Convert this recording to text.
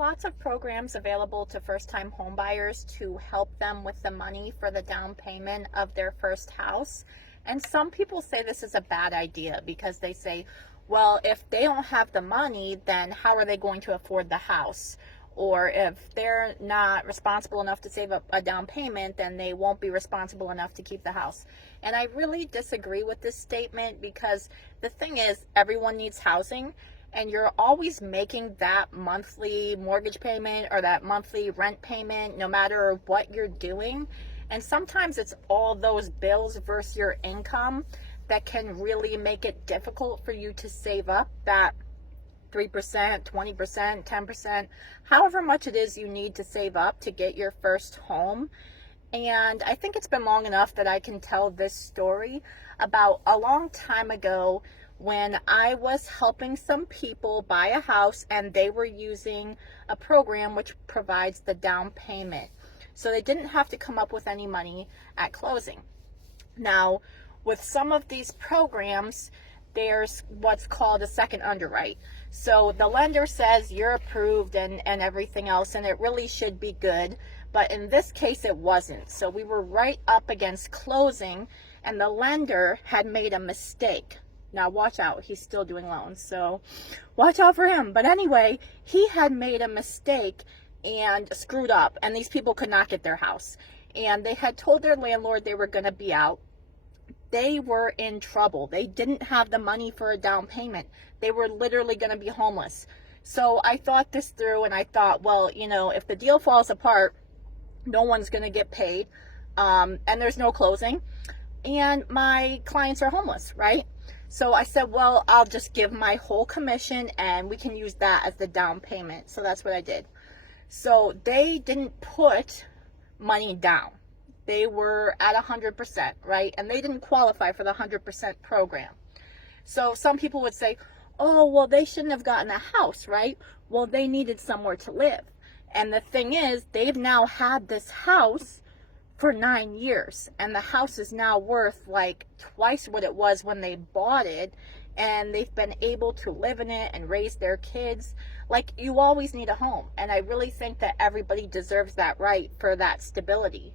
lots of programs available to first-time homebuyers to help them with the money for the down payment of their first house. And some people say this is a bad idea because they say, well, if they don't have the money, then how are they going to afford the house? Or if they're not responsible enough to save up a down payment, then they won't be responsible enough to keep the house. And I really disagree with this statement because the thing is, everyone needs housing, and you're always making that monthly mortgage payment or that monthly rent payment no matter what you're doing. And sometimes it's all those bills versus your income that can really make it difficult for you to save up that 3%, 20%, 10%, however much it is you need to save up to get your first home. And I think it's been long enough that I can tell this story about a long time ago when I was helping some people buy a house and they were using a program which provides the down payment. So they didn't have to come up with any money at closing. Now, with some of these programs, there's what's called a second underwrite. So the lender says you're approved and everything else, and it really should be good. But in this case, it wasn't. So we were right up against closing, and the lender had made a mistake. Now watch out, he's still doing loans, so watch out for him. But anyway, he had made a mistake and screwed up, and these people could not get their house. And they had told their landlord they were going to be out. They were in trouble. They didn't have the money for a down payment. They were literally going to be homeless. So I thought this through, and I thought, well, if the deal falls apart, no one's going to get paid, and there's no closing, and my clients are homeless, right? So I said, well, I'll just give my whole commission, and we can use that as the down payment. So that's what I did. So they didn't put money down. They were at 100%, right? And they didn't qualify for the 100% program. So some people would say, oh, well, they shouldn't have gotten a house, right? Well, they needed somewhere to live. And the thing is, they've now had this house for 9 years. And the house is now worth like twice what it was when they bought it. And they've been able to live in it and raise their kids. Like, you always need a home. And I really think that everybody deserves that right for that stability.